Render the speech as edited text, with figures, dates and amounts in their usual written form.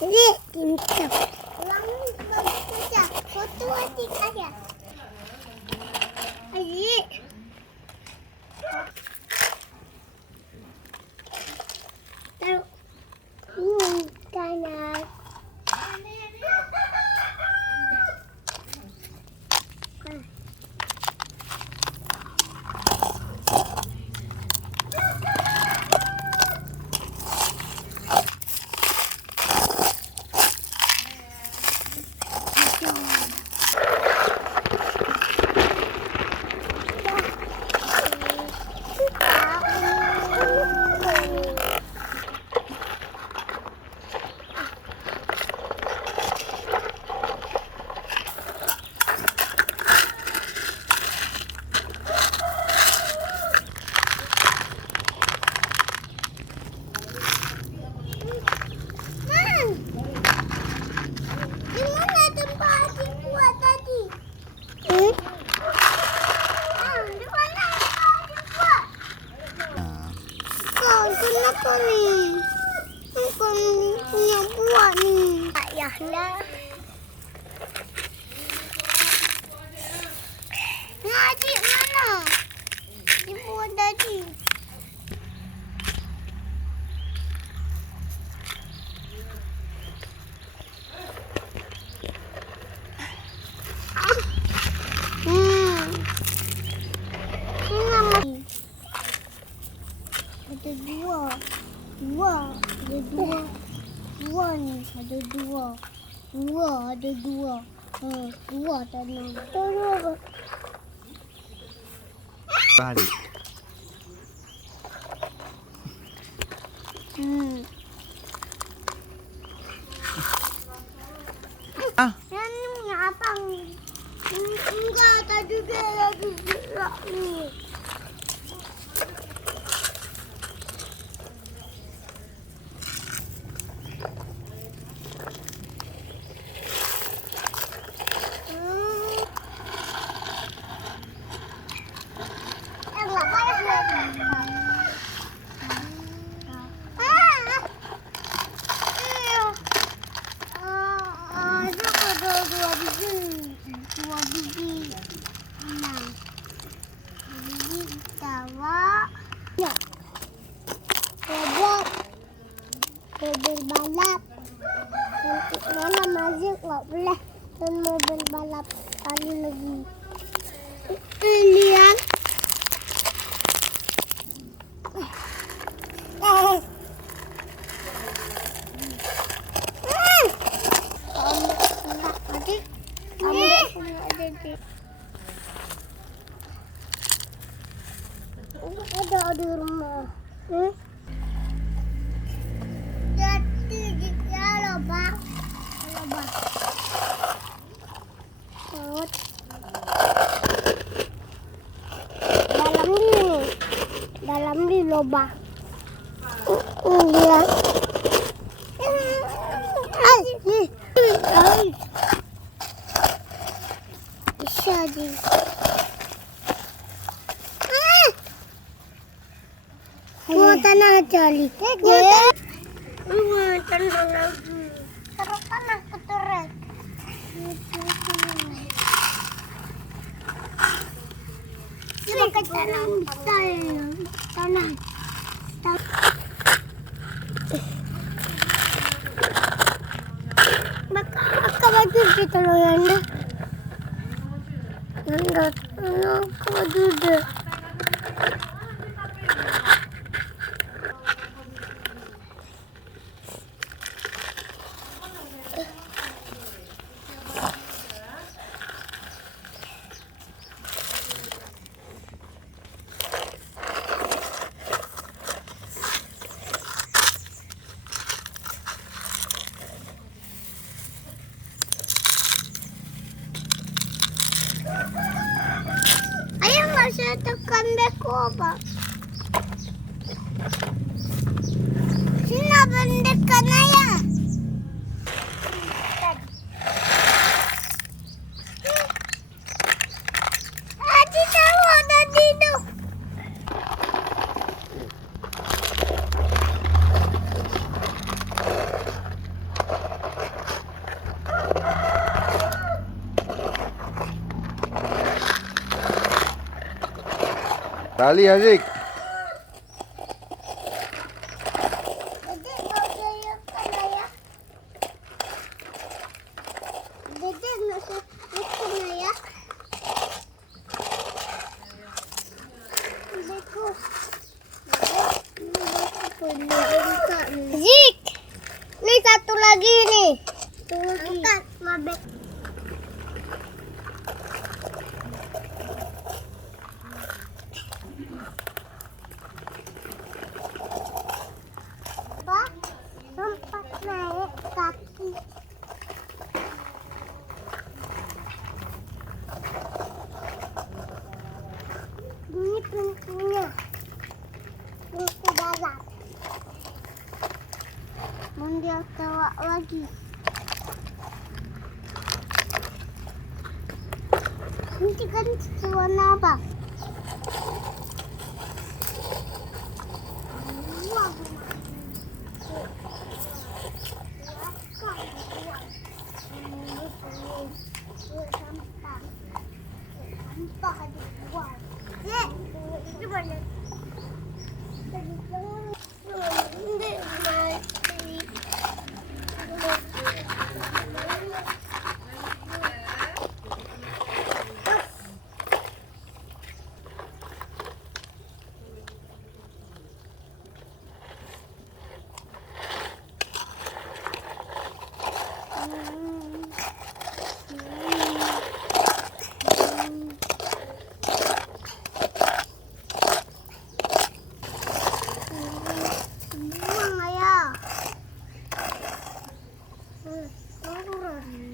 Ini pintar. Orang bagus saja. Foto adik aja. Adik. Taruh. Kanan. Kenapa ni? Bukan punya buat ni. Ayahlah. Adik mana? Ibu tadi. Ada dua ni, ada dua tanam. Dua apa? Balik. Yang ni abang. Enggak, tadi dia lagi gerak ni. Mobil balap. Untuk mana masuk tak boleh. Dan mobil balap kali lagi. Lihat. Ada di rumah. Jadi kita lobang. Dalam di lobang. Lihat. Bisa di. Gua tanah jali. Gua tanah lagi. Taruh tanah keturek. Ini pakai tanah tanah. Maka baju kita loh Yanda. Aku baju deh. Saya tekan beko apa? Sini bendekan ayah. Adik tahu ada tidur. sekali ya, Zik. Dede mau gerakan ya? Dede masuk gerakan ya? Zik, ini satu lagi nih. Angkat, mabek. Pak, sempat naik kaki. Ini pintunya. Pintu dalam. Dia tawa lagi. Ini kan warna apa? Buang ayah. Turun.